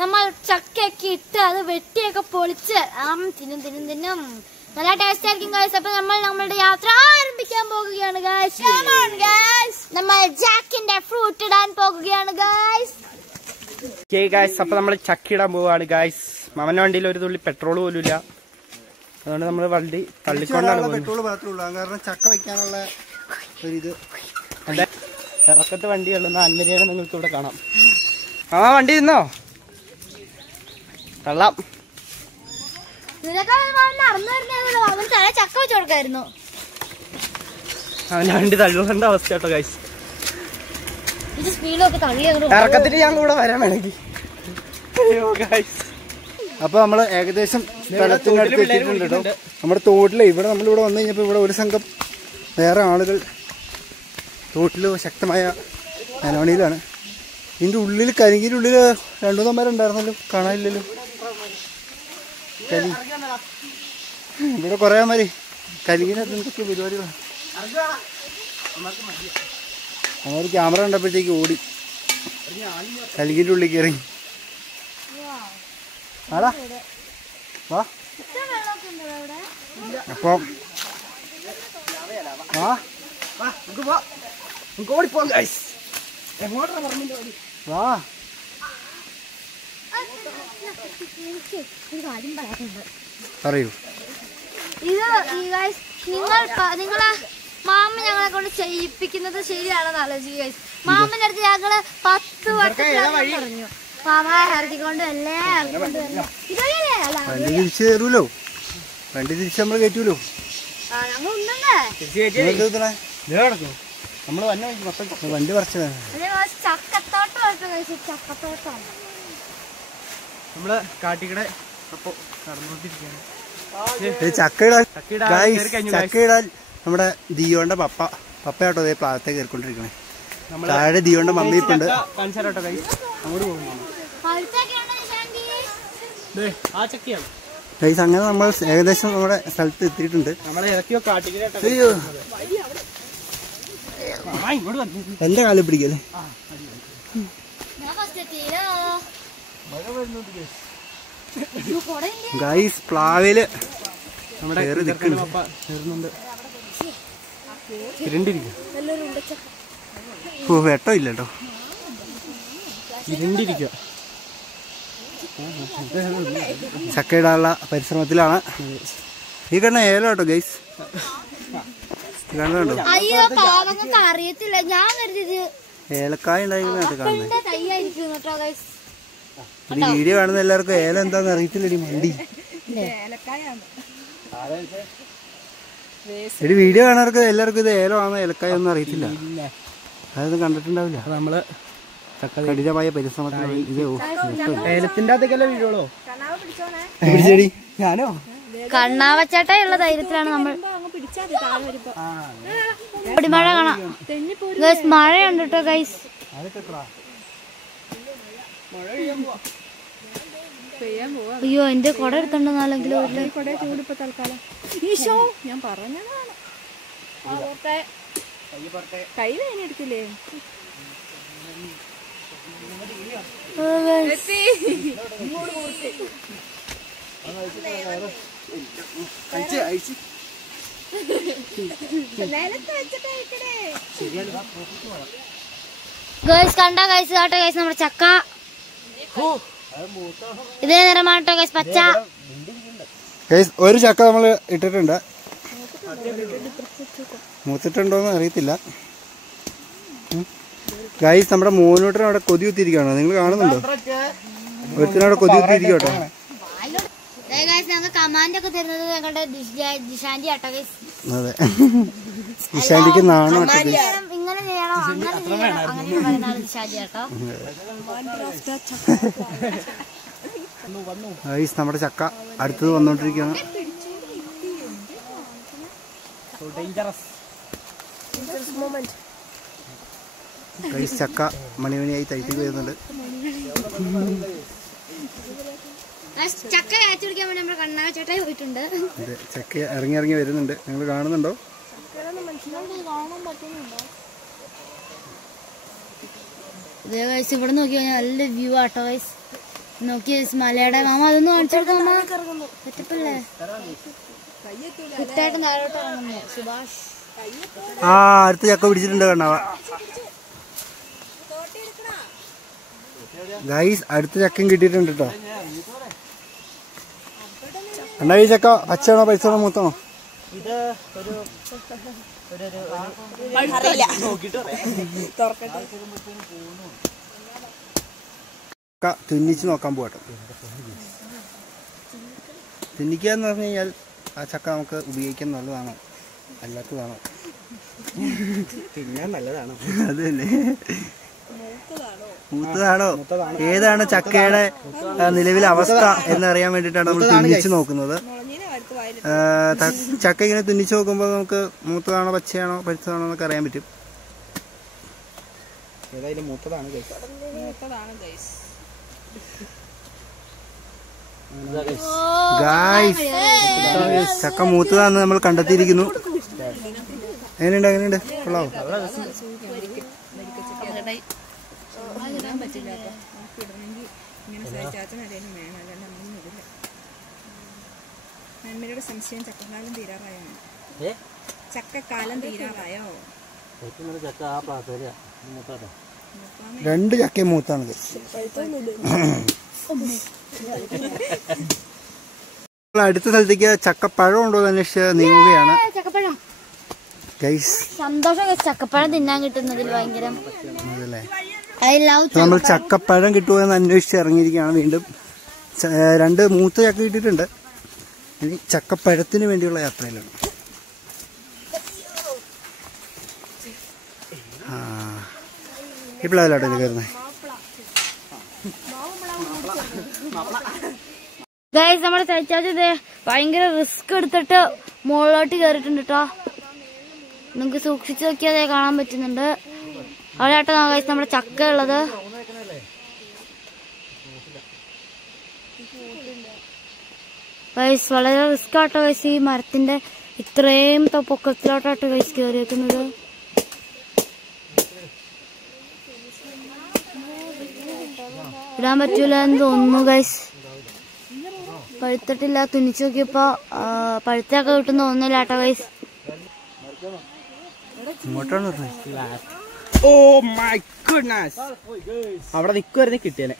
നമ്മൾ ചക്കയൊക്കെ ഇട്ട് അത് വെട്ടിയൊക്കെ പൊളിച്ച് തിന്നും നല്ല ടേസ്റ്റ് ആയിരിക്കും ഗൈസ്. അപ്പൊ നമ്മൾ നമ്മളുടെ യാത്ര ആരംഭിക്കാൻ പോകുകയാണ് ഗൈസ്. നമ്മൾ ജാക്കിന്റെ ഫ്രൂട്ട് ഇടാൻ പോകുകയാണ് ഗൈസ്. അപ്പൊ നമ്മള് ചക്ക ഇടാൻ പോവാണ് ഗൈസ്. മാമന്റെ വണ്ടിയിൽ ഒരു തുള്ളി പെട്രോൾ പോലും ഇല്ല, അതുകൊണ്ട് നമ്മള് വണ്ടി തള്ളിക്കൊണ്ടാണ് പെട്രോൾ മാത്രമേ കാരണം ചക്ക വെക്കാനുള്ള ഒരിത്. ഇറക്കത്ത് വണ്ടി ഉള്ളുന്ന അന്വരിയാണ് നിങ്ങൾക്ക് ഇവിടെ കാണാം. ആ വണ്ടി നിന്നോ തള്ളാം. ചക്ക വെച്ച് കൊടുക്കായിരുന്നു. അവന്റെ വണ്ടി തള്ളുന്ന അവസ്ഥ കേട്ടോ ഗൈസ്. ഇറക്കത്തിന് ഞാൻ കൂടെ വരാൻ വേണമെങ്കിൽ. അപ്പൊ നമ്മള് ഏകദേശം സ്ഥലത്തിന്റെ അടുത്ത് എത്തിയിട്ടുണ്ട് കേട്ടോ. നമ്മുടെ തോട്ടില് ഇവിടെ നമ്മളിവിടെ വന്നു കഴിഞ്ഞപ്പോ ഇവിടെ ഒരു സംഘം വേറെ ആളുകൾ തോട്ടില് ശക്തമായ അനോണിയിലാണ്. ഇതിന്റെ ഉള്ളിൽ കരിങ്കിന്റെ ഉള്ളില് രണ്ടു മൂന്നമാരുണ്ടായിരുന്നല്ലോ, കാണാനില്ലല്ലോ കരി. ഇവിടെ കൊറേ മാതിരി കരിങ്കിനകത്ത് എന്തൊക്കെ പരിപാടികളാണ്. അവർ ക്യാമറ കണ്ടപ്പോഴത്തേക്ക് ഓടി കരിങ്കിന്റെ ഉള്ളിൽ കയറി. ആടാ വാ. അപ്പൊ വാ പറയൂ. നിങ്ങളെ മാമ ഞങ്ങളെ കൊണ്ട് ചെയ്യിപ്പിക്കുന്നത് ശരിയാണെന്ന് ആലോചിക്കുക ഗൈസ്. മാമന്റെ അടുത്ത് ഞങ്ങള് 10 വട്ടം പറഞ്ഞു മാമ ഇറക്കിക്കൊണ്ട് വല്ലേ വണ്ടി തിരിച്ചു കയറൂലോ, വണ്ടി തിരിച്ച് നമ്മള് കയറ്റൂലോ. നമ്മള് വണ്ടി പറിച്ചതാണ്. ചക്കത്തോട്ടം നമ്മള് കാട്ടിക്കടെ അപ്പൊ നടന്നോണ്ടിരിക്കുകയാണ്. ചക്ക ഇടാൻ നമ്മുടെ ദിയോന്റെ പപ്പയാട്ടോ അതേ പ്ലാത്തെ കയറിക്കൊണ്ടിരിക്കണേ. താഴെ ദിയോന്റെ മമ്മി ഇപ്പുണ്ട്. അങ്ങോട്ട് പോകുന്നു. ഗൈസ് അങ്ങനെ നമ്മൾ ഏകദേശം നമ്മുടെ സ്ഥലത്ത് എത്തിയിട്ടുണ്ട്. അയ്യോ എന്റെ കാലിൽ പിടിക്കല്ലേ. ഗൈസ് പ്ലാവില് നമ്മുടെ വെട്ടോ ഇല്ല കേട്ടോ, ഇരുണ്ടിരിക്കുക. ചക്ക ഇടാനുള്ള പരിശ്രമത്തിലാണ്. ഈ കാണുന്ന ഏലം കേട്ടോ ഗൈസ്, കണ്ടോ അറിയത്തില്ല. ഞാൻ ഏലക്കായ ഉണ്ടായിരിക്കുന്നതായിട്ട് കാണുന്നത്. ഈ വീഡിയോ കാണുന്ന എല്ലാവർക്കും ഏലം എന്താന്ന് അറിയത്തില്ലടി മണ്ടി. ഒരു വീഡിയോ കാണുന്നവർക്ക് എല്ലാവർക്കും ഇത് ഏലമാണോ ഏലക്കായ ഒന്നും അറിയത്തില്ല, അതൊന്നും കണ്ടിട്ടുണ്ടാവില്ല. നമ്മള് കഠിനമായ പരിശ്രമത്തിൽ ഏലത്തിന്റെ അതൊക്കെയല്ലേ വീഡിയോളോ പിടിച്ചേടി. ഞാനോ കണ്ണാവച്ചാട്ടുള്ള ധൈര്യത്തിലാണ് നമ്മൾ. മഴ കാണാം ഗൈസ്, മഴയുണ്ട് കേട്ടോ ഗൈസ്. അയ്യോ എന്റെ കൊട എടുത്തോണ്ടെന്നാലെങ്കിലും ഞാൻ പറഞ്ഞതാണ്. കൈ വേനെടുത്തില്ലേ? ഗൈസ് കണ്ട ഗൈസ് കേട്ടോ ഗൈസ് നമ്മുടെ ചക്ക ഇതേ നിറമാട്ടോ ഗൈസ്, പച്ച. ഒരു ചക്ക നമ്മൾ ഇട്ടിട്ടുണ്ട്, മൂത്തിട്ടുണ്ടോന്ന് അറിയത്തില്ല. ഗൈസ് നമ്മുടെ മോനോട്ടിന് അവിടെ കൊതി കുത്തിയിരിക്കുകയാണോ, നിങ്ങൾ കാണുന്നുണ്ടോ? ഒരുത്തിനവിടെ കൊതി കുത്തിയിരിക്കട്ടോ. കമാൻഡൊക്കെ തരുന്നത് ഞങ്ങളുടെ ജിഷാന്റി ആട്ടോ ഗൈസ്. അതെ, ജിഷാന്റിക്ക് നാണോ ഇങ്ങനെ ചെയ്യണോ അങ്ങനെ ചെയ്യണോ അങ്ങനെ പറയുന്ന ജിഷാന്റി ആട്ടോ. ഗൈസ് നമ്മുടെ ചക്ക അടുത്തത് വന്നോണ്ടിരിക്കുകയാണ്. ഗൈസ് ചക്ക മണിമണിയായി തൈത്തേക്ക് വരുന്നുണ്ട്. ചക്ക കാച്ചു പിടിക്കാൻ വേണ്ടി നമ്മുടെ കണ്ണാച്ചേട്ടായി പോയിട്ടുണ്ട്. അതെ, ചക്ക ഇറങ്ങി ഇറങ്ങി വരുന്നുണ്ട്, നിങ്ങൾ കാണുന്നുണ്ടോ? ഇവിടെ നോക്കി കഴിഞ്ഞാൽ നല്ല വ്യൂ ആട്ടോ ഗൈസ്. നോക്കി മലയുടെ മാമ അതൊന്നും കാണിച്ചെടുക്കാമല്ലേ കുട്ടായിട്ട് താഴോട്ട് ഇറങ്ങുന്നു സുഭാഷ്. അടുത്ത ചക്ക പിടിച്ചിട്ടുണ്ട് കണ്ണാവ. ഗൈസ് അടുത്ത ചക്കയും കിട്ടിയിട്ടുണ്ട് കേട്ടോ. കണ്ണാ ഈ ചക്ക പച്ചയാണോ പൈസയാണോ മൂത്താണോ? തുന്നിച്ച് നോക്കാൻ പോകട്ടെ. തുന്നിക്കുക എന്ന് പറഞ്ഞു കഴിഞ്ഞാൽ ആ ചക്ക നമുക്ക് ഉപയോഗിക്കാൻ നല്ലതാണോ അല്ലാത്തതാണോ? പിന്നെ നല്ലതാണോ? അത് തന്നെ. മൂത്തതാണോ ഏതാണ് ചക്കയുടെ നിലവിലെ അവസ്ഥ എന്നറിയാൻ വേണ്ടിയിട്ടാണ് നമ്മൾ തുന്നിച്ച് നോക്കുന്നത്. ചക്ക ഇങ്ങനെ തുന്നിച്ച് നോക്കുമ്പോൾ നമുക്ക് മൂത്തതാണോ പച്ചയാണോ പഴുത്തതാണോ എന്നൊക്കെ അറിയാൻ പറ്റും. ഏതായാലും മൂത്തതാണ് ഗായ്സ്. ചക്ക മൂത്തതാണെന്ന് നമ്മൾ കണ്ടെത്തിയിരിക്കുന്നു. എങ്ങനെയുണ്ട് കൊള്ളാവോ? സംശയം ചക്കക്കാലം തീരാറായോ? ചക്കക്കാലം തീരാറായോ? രണ്ട് ചക്കയും മൂത്താണത്. അടുത്ത സ്ഥലത്തേക്ക് ചക്കപ്പഴം ഉണ്ടോ എന്ന് അന്വേഷിച്ച് നീങ്ങുകയാണ്. സന്തോഷം ചക്കപ്പഴം തിന്നാൻ കിട്ടുന്നതിൽ ഭയങ്കര. നമ്മൾ ചക്കപ്പഴം കിട്ടുമോ എന്ന് അന്വേഷിച്ച് ഇറങ്ങിയിരിക്കുകയാണ്. വീണ്ടും 2 മൂത്ത ചക്ക കിട്ടിയിട്ടുണ്ട്. ഇനി ചക്കപ്പഴത്തിന് വേണ്ടിയുള്ള യാത്രയിലാണ്. ഇപ്പോഴാട്ടോ ഇത് കയറുന്നത്. നമ്മുടെ ചാച്ചാച്ചത് ഭയങ്കര റിസ്ക് എടുത്തിട്ട് മുകളിലോട്ട് കയറിയിട്ടുണ്ട് കേട്ടോ. നിങ്ങൾക്ക് സൂക്ഷിച്ചു നോക്കിയാൽ കാണാൻ പറ്റുന്നുണ്ട്. അവിടെ ആട്ടോ നമ്മുടെ ചക്ക ഉള്ളത്. ഗൈസ് വളരെ റിസ്ക് ആട്ടോ ഗൈസ്. ഈ മരത്തിന്റെ ഇത്രയും പൊക്കത്തിലോട്ടാട്ടോ ഗൈസ് കയറി വെക്കുന്നത്. ഇടാൻ പറ്റൂല എന്ന് തോന്നുന്നു ഗൈസ്. പഴുത്തിട്ടില്ല. തുന്നിച്ചു നോക്കിയപ്പോ പഴുത്തൊക്കെ കിട്ടുന്ന ഒന്നുമില്ല കേട്ടോ ഗൈസ്. അവിടെ നിൽക്കുമായിരുന്നു കിട്ടിയനെ.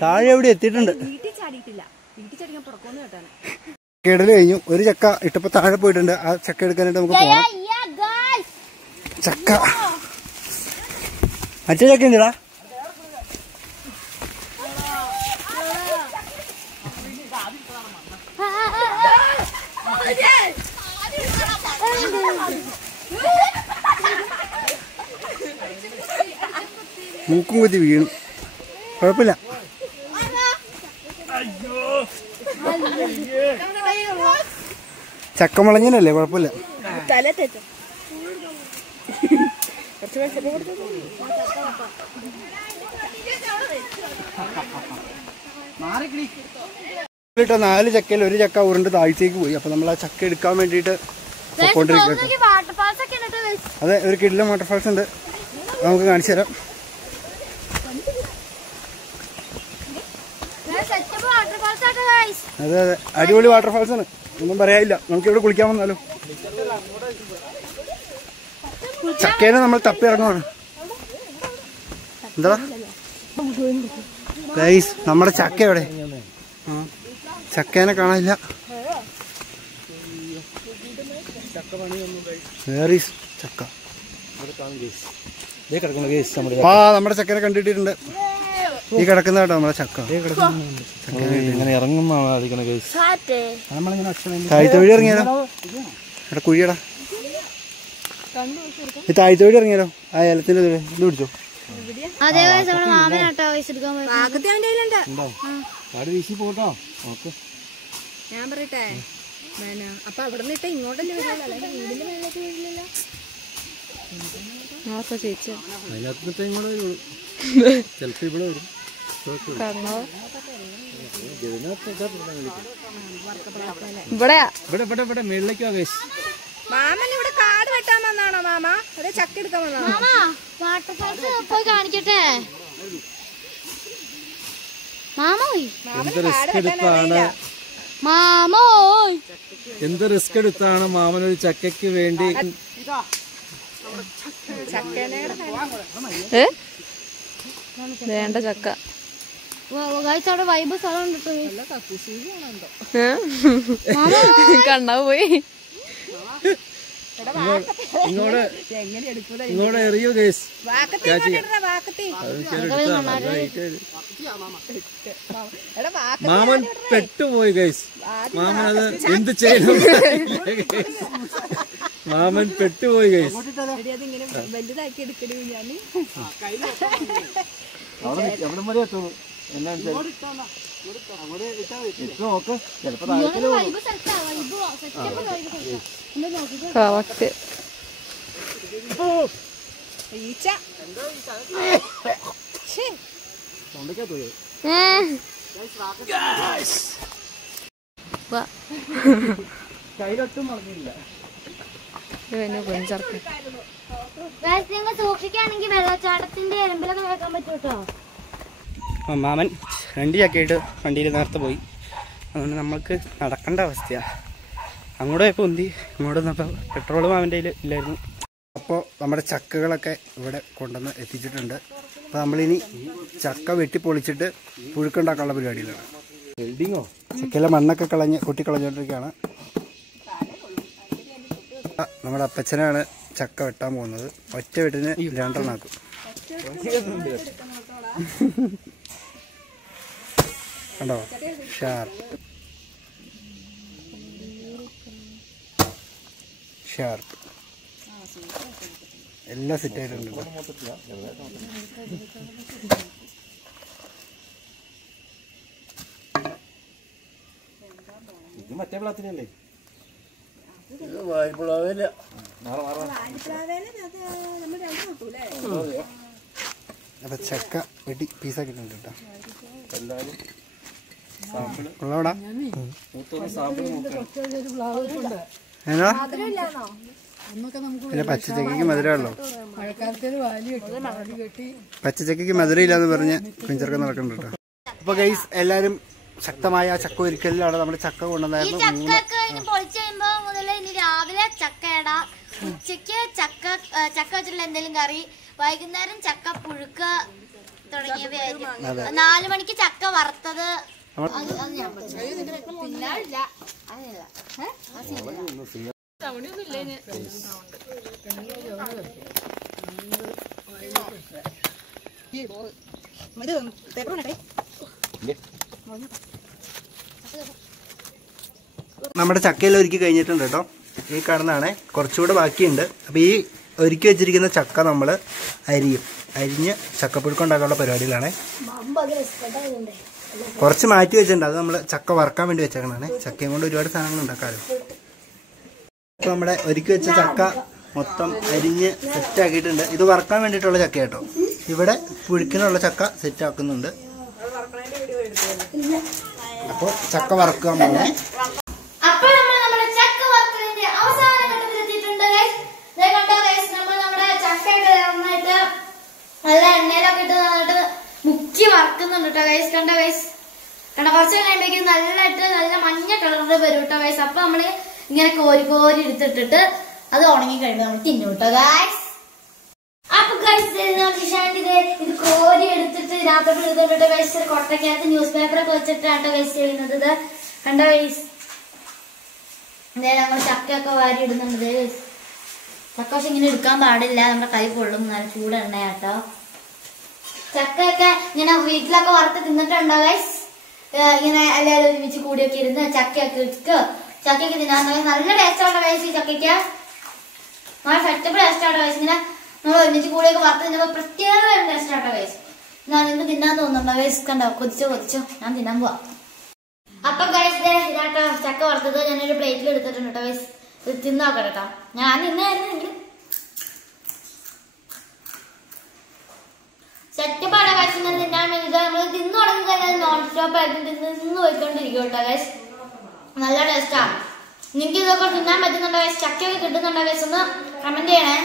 താഴെ എവിടെ എത്തിയിട്ടുണ്ട്. കിടല് കഴിഞ്ഞു. ഒരു ചക്ക ഇട്ടപ്പോ താഴെ പോയിട്ടുണ്ട്. ആ ചക്ക എടുക്കാനായിട്ട് നമുക്ക് പോവാം. ചക്ക മറ്റേ ചക്ക ഉണ്ടടാ. മൂക്കും കുത്തി വീണു. കുഴപ്പമില്ല. ചക്ക മുളഞ്ഞനല്ലേ കുഴപ്പമില്ല. ഇട്ടോ 4 ചക്കയിൽ ഒരു ചക്ക ഉരുണ്ട് താഴ്ചയ്ക്ക് പോയി. അപ്പൊ നമ്മൾ ആ ചക്ക എടുക്കാൻ വേണ്ടിട്ട് അതെ ഒരു കിടിലൻ വാട്ടർഫാൾസ് ഉണ്ട്. നമുക്ക് കാണിച്ചു തരാം. അതെ അതെ അടിപൊളി വാട്ടർഫാൾസ് ആണ്. ഒന്നും പറയാനില്ല. നമുക്ക് ഇവിടെ കുളിക്കാൻ വന്നാലോ. ചക്കേനെ നമ്മൾ തപ്പി ഇറങ്ങുവാണ്. എന്താ ഗൈസ് നമ്മുടെ ചക്ക എവിടെ? ചക്കേനെ കാണാനില്ല. ചക്ക നമ്മുടെ ചക്കനെ കണ്ടിട്ടുണ്ട്. ഈ കിടക്കുന്ന കേട്ടോ നമ്മളെ ചക്ക. ഇങ്ങനെ ഇറങ്ങുന്ന താഴ്ത്തൊഴി ഇറങ്ങിയാലോ? ഇവിടെ കുഴിയടാ. ഈ താഴ്ത്തൊഴി ഇറങ്ങിയാലോ? ആ ഏലത്തിന്റെ ഇത് പിടിച്ചോ. ഞാൻ പറയട്ടെ അപ്പൊ അവിടെ നിന്നിട്ട് ഇങ്ങോട്ടല്ലേ ചേച്ചി ചിലപ്പോ ഇവിടെ വരും. ഇവിടെ മേളിലേക്കോ മാമൻ ഇവിടെ കാട് വെട്ടാൻ വന്നാണോ? മാമ ഒരു ചക്ക എടുക്കാൻ വന്നോ മാമാ വാട്ടർഫാൾസ് പോയി കാണിക്കട്ടെ. മാമോയ് എന്ത് റിസ്ക് എടുത്താണ് മാമോയ് എന്ത് റിസ്ക് എടുത്താണ് മാമനൊരു ചക്കയ്ക്ക് വേണ്ടി വേണ്ട ചക്ക അവിടെ വൈബ് സ്ഥലം കണ്ണാവ് പോയി. ഇങ്ങോട്ട് എറിയോ ഗൈസ് മാമൻ പെട്ടുപോയി ഗൈസ്. മാമൻ അത് എന്ത് ചെയ്യണം മാമൻ പെട്ടുപോയി ഗൈസ്. വലുതാക്കി എടുക്കണു ഞാൻ എവിടെ വരെ എത്തുന്നു നോക്ക് ചിലപ്പോ ഈച്ച കയ്യിലൊട്ടും വളഞ്ഞില്ല. നിങ്ങൾ സൂക്ഷിക്കുകയാണെങ്കിൽ വെള്ളച്ചാട്ടത്തിന്റെ എരമ്പിലൊക്കെ വെക്കാൻ പറ്റും കേട്ടോ. മാമൻ 2 ചക്കയായിട്ട് വണ്ടിയിൽ നേരത്തെ പോയി. അതുകൊണ്ട് നമ്മൾക്ക് നടക്കേണ്ട അവസ്ഥയാണ്. അങ്ങോട്ട് പോയപ്പോൾ ഉന്തി, ഇങ്ങോട്ട് വന്നപ്പോൾ പെട്രോൾ മാമൻ്റെ കയ്യിൽ ഇല്ലായിരുന്നു. അപ്പോൾ നമ്മുടെ ചക്കകളൊക്കെ ഇവിടെ കൊണ്ടുവന്ന് എത്തിച്ചിട്ടുണ്ട്. അപ്പോൾ നമ്മളിനി ചക്ക വെട്ടി പൊളിച്ചിട്ട് പുഴുക്കുണ്ടാക്കാനുള്ള പരിപാടിയിലാണ്. ബിൽഡിങ്ങോ ചക്കയിലെ മണ്ണൊക്കെ കൊട്ടിക്കളഞ്ഞുകൊണ്ടിരിക്കുകയാണ്. നമ്മുടെ അപ്പച്ചനാണ് ചക്ക വെട്ടാൻ പോകുന്നത്. ഒറ്റ വെട്ടിന് 2 എണ്ണാക്കും. കണ്ടോ ഷാർപ്പ് എല്ലാം സെറ്റ് ആയിട്ടുണ്ട്. ഇത് മറ്റേ പ്ലാത്തിനല്ലേ? അപ്പൊ ചക്ക വെട്ടി പീസാക്കിയിട്ടുണ്ട് കേട്ടോ. ഉള്ളോടാ ഏതാ പിന്നെ പച്ചച്ചക്കയ്ക്ക് മധുരമല്ലോ. പച്ചച്ചക്കയ്ക്ക് മധുരയില്ലാന്ന് പറഞ്ഞ് പിഞ്ചർക്കം നടക്കുന്നുണ്ട് കേട്ടോ. അപ്പൊ ഗൈസ് എല്ലാരും ശക്തമായ ചക്ക ഒരിക്കലാണ് നമ്മുടെ ചക്ക കൊണ്ടുവന്നായിരുന്നു. പൊളിച്ചു കഴിയുമ്പോ മുതൽ ഇനി രാവിലെ ചക്കയട, ഉച്ചക്ക് ചക്ക വെച്ചിട്ടുള്ള എന്തെങ്കിലും കറി, വൈകുന്നേരം ചക്ക പുഴുക്ക് തുടങ്ങിയവയായിരിക്കും. 4 മണിക്ക് ചക്ക വറുത്തത്. നമ്മുടെ ചക്കയിൽ ഒരുക്കി കഴിഞ്ഞിട്ടുണ്ട് കേട്ടോ. ഈ കാണുന്നതാണ്, കുറച്ചുകൂടെ ബാക്കിയുണ്ട്. അപ്പോൾ ഈ ഒരുക്കി വെച്ചിരിക്കുന്ന ചക്ക നമ്മൾ അരിഞ്ഞ് ചക്കപ്പുഴുക്കുണ്ടാക്കാനുള്ള പരിപാടിയിലാണ്. കുറച്ച് മാറ്റി വെച്ചിട്ടുണ്ട്, അത് നമ്മൾ ചക്ക വറക്കാൻ വേണ്ടി വെച്ചേക്കണാണ്. ചക്കയും കൊണ്ട് ഒരുപാട് സാധനങ്ങൾ ഉണ്ടാക്കാമല്ലോ. അപ്പോൾ നമ്മുടെ ഒരുക്കി വെച്ച ചക്ക മൊത്തം അരിഞ്ഞ് സെറ്റ് ആക്കിയിട്ടുണ്ട്. ഇത് വറക്കാൻ വേണ്ടിയിട്ടുള്ള ചക്ക കേട്ടോ. ഇവിടെ പുഴുക്കിനുള്ള ചക്ക സെറ്റ് ആക്കുന്നുണ്ട്. അപ്പോൾ ചക്ക വറക്കാൻ പോകുന്നത്. അപ്പോൾ നമ്മൾ നമ്മുടെ ചക്ക വറുത്തതിന്റെ അവസാന ഘട്ടത്തിൽ എത്തിയിട്ടുണ്ട്. നമ്മൾ നമ്മുടെ ചക്കയൊക്കെ നന്നായിട്ട് നല്ല എണ്ണയിലൊക്കെ ഇട്ട് നന്നായിട്ട് മുക്കി വറക്കുന്നുണ്ട് കേട്ടോ ഗൈസ്. കണ്ട കുറച്ച് കഴിയുമ്പോഴേക്കും നല്ല മഞ്ഞ കളറിൽ വരും കേട്ടോ ഗൈസ്. അപ്പൊ നമ്മള് ഇങ്ങനെ കോരി എടുത്തിട്ടിട്ട് അത് ഉണങ്ങി കഴിയുമ്പോൾ നമ്മൾ തിന്നും കേട്ടോ ഗൈസ്. അപ്പൊ ഗൈസ് ഇത് കോരി എടുത്തിട്ട് രാത്രി എടുത്തിട്ട് ഗൈസ് കൊട്ടക്കകത്ത് ന്യൂസ് പേപ്പറൊക്കെ വെച്ചിട്ടാണ് ഗൈസ് ചെയ്യുന്നത്. ഇത് കണ്ട ഗൈസ്, ഞങ്ങൾ ചക്കയൊക്കെ വാരി ഇടുന്നുണ്ട് ഗൈസ്. ചക്ക പക്ഷെ ഇങ്ങനെ എടുക്കാൻ പാടില്ല, നമ്മുടെ കൈ പൊള്ളും, നല്ല ചൂട് എണ്ണയാട്ടോ. ചക്കയൊക്കെ ഇങ്ങനെ വീട്ടിലൊക്കെ വറുത്ത് തിന്നിട്ടുണ്ടോ ഗൈസ്? ഇങ്ങനെ എല്ലാവരും ഒരുമിച്ച് കൂടിയൊക്കെ ഇരുന്ന് ചക്കയൊക്കെ തിന്നാൻ നല്ല ടേസ്റ്റാണ് ഗൈസ്. ഈ ചക്കയ്ക്ക് നല്ല സെറ്റപ്പ് ടേസ്റ്റാണ് ഗൈസ്. ഇങ്ങനെ നമ്മൾ ഒരുമിച്ച് കൂടിയൊക്കെ വറുത്ത് തിന്നുമ്പോൾ പ്രത്യേക ടേസ്റ്റാട്ടോ ഗൈസ്. ഞാൻ ഇന്ന് തിന്നാൻ തോന്നുന്നുണ്ടോ ഗൈസ്? കണ്ടോ കൊതിച്ചോ ഞാൻ തിന്നാൻ പോവാം. അപ്പൊ ഗൈസ് ഇതാട്ടോ ചക്ക വറുത്തത് ഞാനൊരു പ്ലേറ്റിൽ എടുത്തിട്ടുണ്ട് കേട്ടോ ഗൈസ്. ഇത് തിന്നോക്കട്ടെ കേട്ടോ. ഞാൻ ഇന്നായിരുന്നെങ്കിലും സെറ്റപ്പാണ് ഗൈസ്. ഇങ്ങനെ തിന്നാൻ വേണ്ടിട്ട് നമ്മൾ തിന്നു തുടങ്ങി കഴിഞ്ഞാൽ നോൺ സ്റ്റോപ്പ് ആയിട്ട് നിന്ന് പോയിക്കൊണ്ടിരിക്കും കേട്ടോ ഗൈസ്. നല്ല ടേസ്റ്റാണ്. നിങ്ങൾക്ക് ഇതൊക്കെ തിന്നാൻ പറ്റുന്നുണ്ടോ ഗൈസ്? ചക്കയൊക്കെ കിട്ടുന്നുണ്ടോ ഗൈസ്? ഒന്ന് കമന്റ് ചെയ്യണേ.